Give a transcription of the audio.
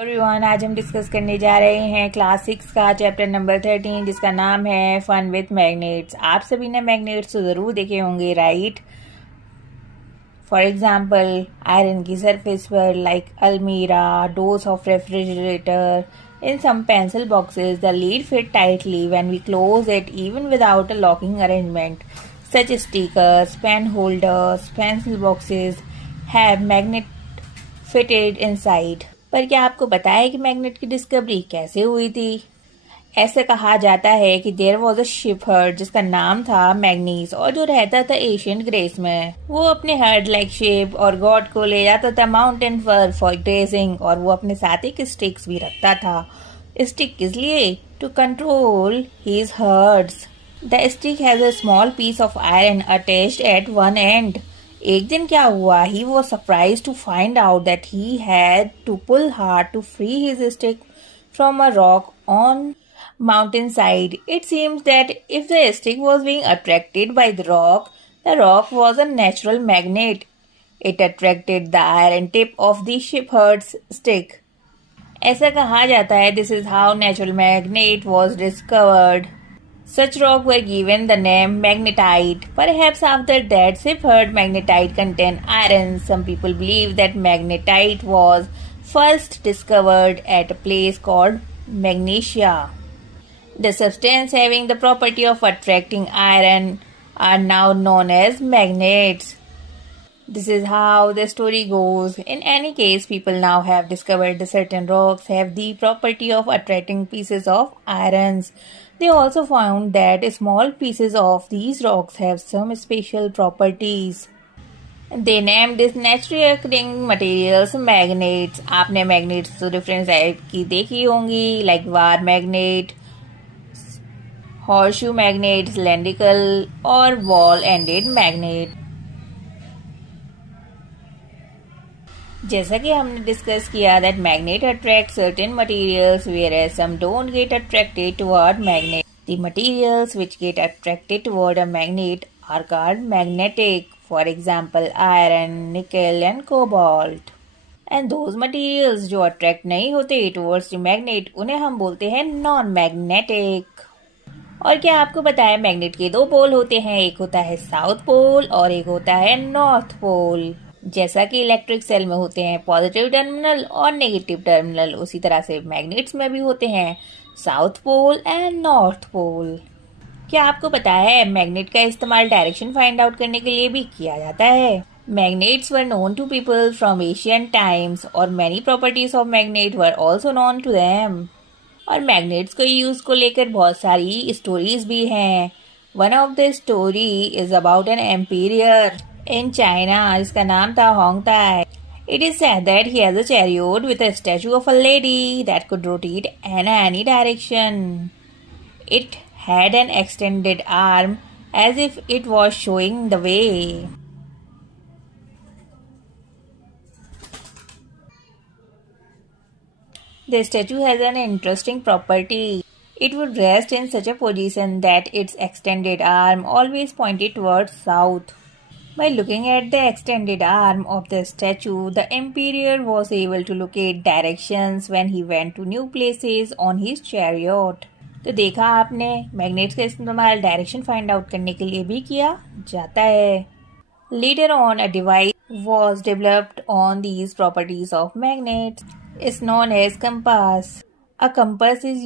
एवरीवन, आज हम डिस्कस करने जा रहे हैं क्लास 6 का चैप्टर नंबर 13 जिसका नाम है फन विथ मैग्नेट्स। आप सभी ने मैग्नेट्स तो ज़रूर देखे होंगे, राइट? फॉर एग्जाम्पल, आयरन की सरफेस पर लाइक अलमीरा, doors of refrigerator, in some pencil boxes the lid fit tightly when we close it even without a locking arrangement. Such stickers, pen holders, pencil boxes have magnet fitted inside. पर क्या आपको पता है कि मैग्नेट की डिस्कवरी कैसे हुई थी? ऐसे कहा जाता है कि देयर वॉज अ शिपहर्ड जिसका नाम था मैग्नीस और जो रहता था एशियन ग्रेस में। वो अपने हर्ड लाइक शिप और गॉड को ले जाता था माउंटेन पर फॉर ग्रेजिंग और वो अपने साथ एक स्टिक्स भी रखता था। स्टिक किस लिए? To control his herds. The stick has a small piece of iron attached at one end. एक दिन क्या हुआ? He was surprise to find out that he had to pull hard to free his stick from a rock on mountainside. It seems that if the stick was being attracted by the rock was a natural magnet. It attracted the iron tip of the shepherd's stick. ऐसा कहा जाता है this is how natural magnet was discovered. Such rock were given the name magnetite. Perhaps after that shepherd magnetite contained iron. Some people believe that magnetite was first discovered at a place called Magnesia. The substance having the property of attracting iron are now known as magnets. This is how the story goes. In any case, people now have discovered that certain rocks have the property of attracting pieces of irons. They also found that small pieces of these rocks have some special properties. They named these naturally occurring materials magnets. आपने magnets तो different type की देखी होंगी, like war magnet, horseshoe magnet, cylindrical और wall ended magnet। जैसा कि हमने डिस्कस किया that magnet attract certain materials whereas some don't get attracted toward magnet. The materials which get attracted toward a magnet are called magnetic. For example, iron, nickel and cobalt. And those materials जो attract नहीं होते towards the magnet उन्हें हम बोलते हैं non-magnetic. और क्या आपको पता है मैग्नेट के दो पोल होते हैं, एक होता है साउथ पोल और एक होता है नॉर्थ पोल। जैसा कि इलेक्ट्रिक सेल में होते हैं पॉजिटिव टर्मिनल और नेगेटिव टर्मिनल, उसी तरह से मैग्नेट्स में भी होते हैं south pole and north pole. क्या आपको पता है मैग्नेट का इस्तेमाल डायरेक्शन फाइंड आउट करने के लिए भी किया जाता है? Magnets were known to people from ancient times और many properties of magnet were also known to them. और मैग्नेट्स को यूज को लेकर बहुत सारी स्टोरीज भी हैं। One of the story is about an emperor in China जिसका नाम था होंगताई। It is said that he has a chariot with a statue of a lady that could rotate in any direction. It had an extended arm as if it was showing the way. The statue has an interesting property. It would rest in such a position that its extended arm always pointed towards south. By looking at the extended arm of the statue, the emperor was able to locate directions when he went to new places on his chariot. तो देखा आपने, मैग्नेट्स का इस्तेमाल direction find out करने के लिए भी किया जाता है। Later on a device was developed on these properties of magnets is known as compass. A compass is